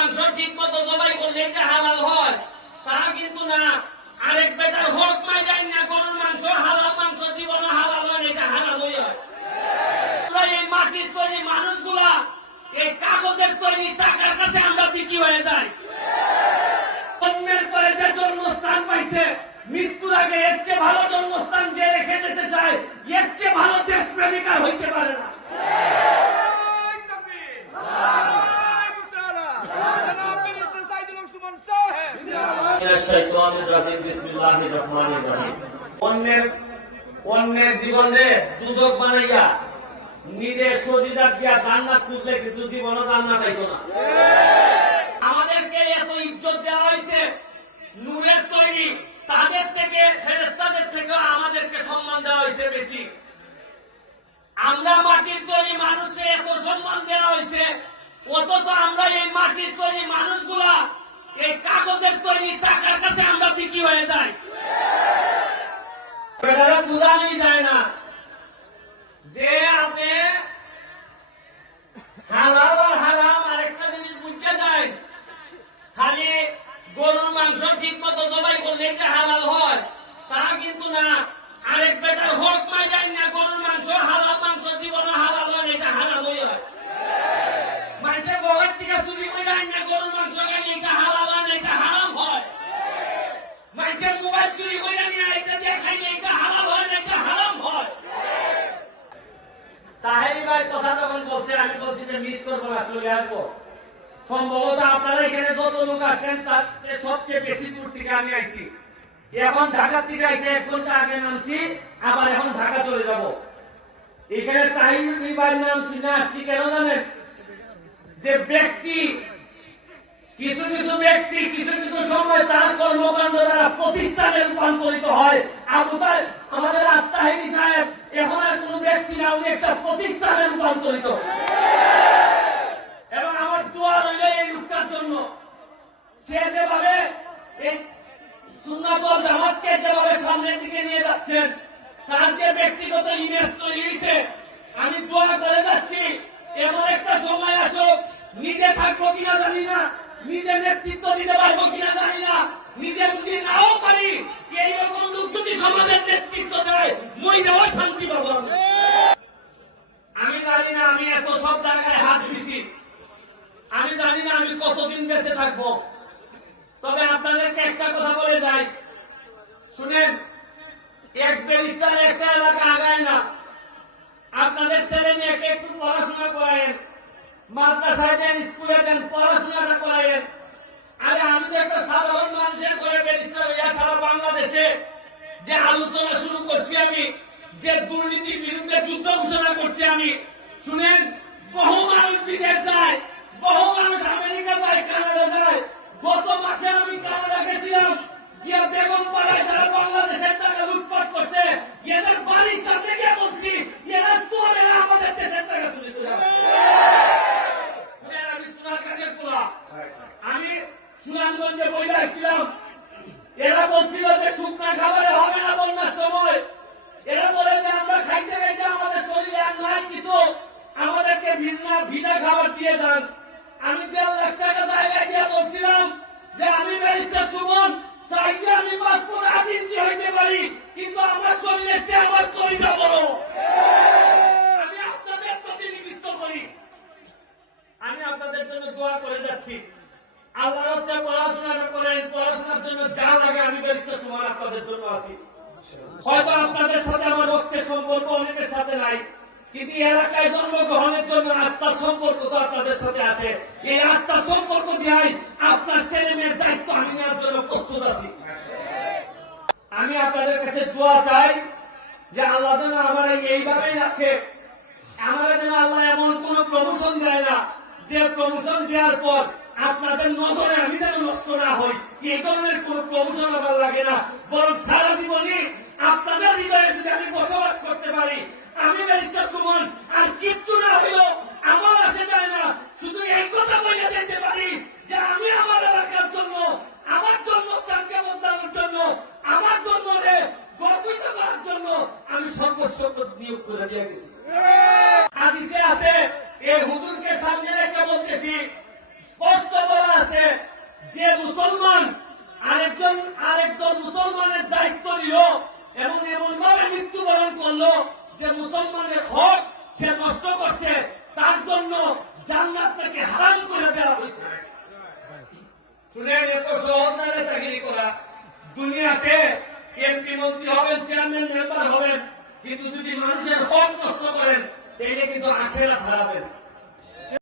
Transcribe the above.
মাংস ঠিক মতো জবাই করলে যে হালাল হয় তা কিন্তু না। আরেক বেটার হক মাই যায় না, গরুর মাংস হালাল মাংস জীবনে হালাল হয়, এটা হারামই হয়। এই মাটির তৈরি মানুষগুলা এই কাগজের তৈরি টাকার কাছে আমরা বিক্রি হয়ে যাই। জন্মের পরে যে জন্মস্থান পাইছে, মৃত্যুর আগে এর চেয়ে ভালো জন্মস্থান যে রেখে যেতে চায়, এর চেয়ে ভালো দেশ প্রেমিকা হইতে পারে না। অন্যের জীবনে দুজক বানাইয়া নিজের সজিদাত দিয়া জান্নাত খুঁজলে কিন্তু জীবনে জান্নাত আইতো না। আমাদেরকে এত ইজ্জত দেওয়া হয়েছে, নূরের তৈরি তাদের থেকে, ফেরেশতাদের থেকে আমাদেরকে সম্মান দেওয়া হয়েছে বেশি। আমরা মাটির তৈরি মানুষকে এত সম্মান দেওয়া হয়েছে, অথচ আমরা এই মাটির তৈরি মানুষগুলা এই কাগজের তৈরি টাকার কাছে আমরা বিক্রি হয়ে যাই। বোঝানোই যায় না যে আপনি হালাল আর হারাম আরেকটা জিনিস বুঝতে যায়। খালি গরুর মাংস ঠিক মতো জবাই করলে যে হালাল হয় তা কিন্তু না। আরেক বেটার হক মাই যায় না, গরুর মাংস হালাল মাংস জীবনে হালাল হয়, এটা হারামই হয়। মানুষের বগের থেকে চুরি করে যায় না, গরুর মাংস গেলে এটা হালাল হয়, এটা হারাম হয়। মানুষের মোবাইল চুরি করে নিয়ে এটা দেখাই না, এটা হালাল হয়, এটা হারাম হয়। তাহেরি ভাই কথা যখন বলছে, আমি বলছি যে মিস করবো না, চলে আসবো। সম্ভবত আপনারা এখানে যত লোক আসছেন তার সবচেয়ে বেশি দূর থেকে আমি আইছি। এখন ঢাকা থেকে আইসে 1 ঘন্টা আগে নামছি, আবার এখন ঢাকা চলে যাব। এখানে তাহেরি ভাই নামছি না আসছি কেন জানেন? যে ব্যক্তি কিছু কিছু ব্যক্তি কিছু কিছু সময় তার কর্মকাণ্ড দ্বারা প্রতিষ্ঠানে রূপান্তরিত হয়। আমাদের আত্মাহিনী সাহেব এখন আর কোন ব্যক্তি না, উনি একটা প্রতিষ্ঠানে রূপান্তরিত। এবং আমার দোয়া রইল এই লোকটার জন্য। সে যেভাবে এই সুন্নাত ওয়াল জামাতকে যেভাবে সামনের দিকে নিয়ে যাচ্ছেন, তার যে ব্যক্তিগত ইমেজ তৈরি হয়েছে, আমি দোয়া করে যাচ্ছি এমন একটা সময় আসুক, নিজে থাকবো কিনা জানি না, নিজে নেতৃত্ব দিতে পারবো কিনা জানি না, নিজে যদি নাও পারি, এইরকম লোক যদি সমাজের নেতৃত্ব দেয়, মহিলাও শান্তি পাবো। আমি জানি না আমি এত সব জায়গায় হাত দিছি, আমি জানি না আমি কতদিন বেঁচে থাকবো। তবে আপনাদেরকে একটা কথা বলে যাই, শুনেন, এক ব্যারিস্টার একটা এলাকা আগায় না। আপনাদের ছেলে মেয়েকে একটু পড়াশোনা করায়েন, মাদ্রাসায় দেন, স্কুলে দেন, পড়াশোনাটা করায়েন। আরে আমি তো একটা সাধারণ মানুষের করে ব্যারিস্টার হইয়া সারা বাংলাদেশে যে আলোচনা শুরু করছি, আমি যে দুর্নীতির বিরুদ্ধে যুদ্ধ ঘোষণা করছি, আমি শুনেন, বহু মানুষ বিদেশ যায়, বহু মানুষ আমেরিকা যায়, কানাডা যায়। গত মাসে আমি কানাডা গেছিলাম, গিয়ে বেগম পাড়ায় যারা বাংলাদেশের টাকা লুটপাট করছে, এদের বাড়ির সামনে গিয়ে বলছি, এরা তোরেরা আমাদের দেশের টাকা চুরি করে। আমি সোনারগাঁয়ের পোলা, আমি সুনামগঞ্জে বইলে আসছিলাম। এরা বলছিল যে শুকনা খাবারে হবে না বন্যার সময়। এরা বলে যে আমরা খাইতে খাইতে আমাদের শরীরে আর নাই কিছু, আমাদেরকে ভিজা খাবার দিয়ে যান। আমি 1.5 লাখ টাকা জায়গায় দিয়ে বলছিলাম যে আমি ব্যারিস্টার সুমন চাইছি আমি 5 ফুট 8 ইঞ্চি হইতে পারি, কিন্তু আমার শরীরে চেয়ে আমার কলিজা বড়। আমি আপনাদের প্রতিনিধিত্ব করি, আমি আপনাদের জন্য দোয়া করে যাচ্ছি। আল্লাহর রাস্তায় পড়াশোনাটা করেন, পড়াশোনার জন্য যা লাগে আমি ব্যারিস্টার সুমন আপনাদের জন্য আছি। হয়তো আপনাদের সাথে আমার রক্তের সম্পর্ক অনেকের সাথে নাই, কিন্তু এলাকায় জন্মগ্রহণের জন্য আত্মার সম্পর্ক তো আপনাদের সাথে আছে। এই আত্মার সম্পর্ক দিয়াই আপনার ছেলে মেয়ের দায়িত্ব আমি নেওয়ার জন্য প্রস্তুত আছি। আমি আপনাদের কাছে দোয়া চাই যে আল্লাহ যেন আমার এইভাবেই রাখে, আমার যেন আল্লাহ এমন কোন প্রমোশন দেয় না যে প্রমোশন দেওয়ার পর আপনাদের নজরে আমি যেন নষ্ট না হই। এই ধরনের কোন প্রমোশন আমার লাগে না, বরং সারা জীবনই আপনাদের হৃদয়ে যদি আমি বসবাস করতে পারি, আমি ব্যারিস্টার সুমন আর কিচ্ছু না হইলেও আমার আসে যায় না। শুধু এই কথা বলে যেতে পারি যে আমি আমার এলাকার জন্য, আমার জন্মস্থানকে বদলানোর জন্য, আমার জন্মকে গর্বিত করার জন্য আমি সর্বস্ব নিয়োগ করে দিয়ে গেছি। হাদিসে আছে, এই হুজুরকে সামনে রেখে বলতেছি, স্পষ্ট বলা যে মুসলমান আরেকজন মুসলমানের দায়িত্ব নিল এবং এমন ভাবে মৃত্যুবরণ করলো যে মুসলমানের হক সে নষ্ট করছে, তার জন্য জান্নাত থেকে হারাম করে দেওয়া হয়েছে। শুনেন, এত সহজ না নেতাগিরি করা। দুনিয়াতে এমপি মন্ত্রী হবেন, চেয়ারম্যান মেম্বার হবেন, কিন্তু যদি মানুষের হক নষ্ট করেন তাহলে কিন্তু আখেরাত হারাবেন।